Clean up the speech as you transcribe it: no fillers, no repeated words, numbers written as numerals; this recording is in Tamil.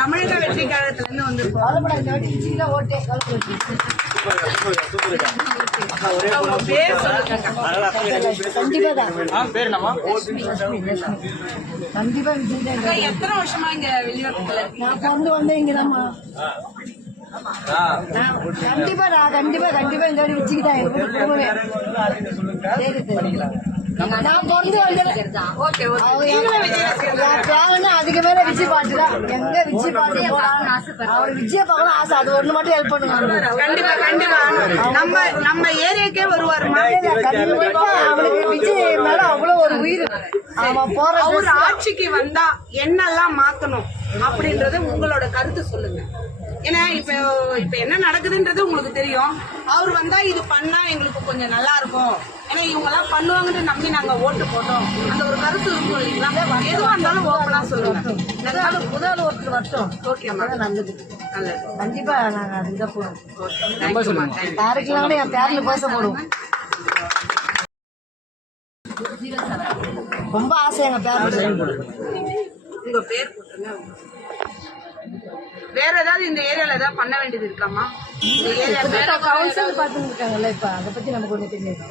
தமிழக வெற்றி கழகத்துல இருந்து வந்திருக்கோம். எத்தனை வருஷமா இங்க வெளிநாட்டுல நான் பிறந்து வந்தேன் இங்கதாம்மா. கண்டிப்பா இந்த வச்சுக்கிட்டேன். நான் பிறந்து வந்தேன். அதுக்கு மேல விஜய் பாட்டு தான். எங்க விஜய் பாட்டு அவர் விஜய பார்க்கணும் ஆசை. அது ஒண்ணு மட்டும் ஹெல்ப் பண்ணுவாங்க. கண்டிப்பா நம்ம ஏரியாக்கே வருவாருமா. கண்டிப்பா அவனுக்கு விஜய் மேல அவ்வளவு ஒரு உயிர். அவன் போற அவர் ஆட்சிக்கு வந்தா என்னெல்லாம் மாத்தணும் அப்படின்றது உங்களோட கருத்து சொல்லுங்க. ஏன்னா இப்ப என்ன நடக்குதுன்றது உங்களுக்கு தெரியும். அவர் வந்தா இது பண்ணா எங்களுக்கு கொஞ்சம் நல்லா இருக்கும், ஏன்னா இவங்க எல்லாம் பண்ணுவாங்கன்னு நம்பி நாங்க ஓட்டு போட்டோம். அந்த ஒரு கருத்து இருக்கும் இல்லைங்களா? எதுவா இருந்தாலும் ஓப்பனா சொல்லுங்க. முதல் ஒருத்தர் வரட்டும். ஓகே நல்லது நல்லது. கண்டிப்பா நாங்க அதுதான் போடுவோம். யாருக்கெல்லாம் என் பேர்ல பேச போடுவோம். ரொம்ப ஆசை எங்க பேர். உங்க பேர் போட்டுருங்க. வேற ஏதாவது இந்த ஏரியால ஏதாவது பண்ண வேண்டியது இருக்காமா? இந்த ஏரியா கவுன்சில் பாத்துட்டு இருக்காங்கல்ல, இப்ப அதை பத்தி நமக்கு ஒண்ணு தெரியாது.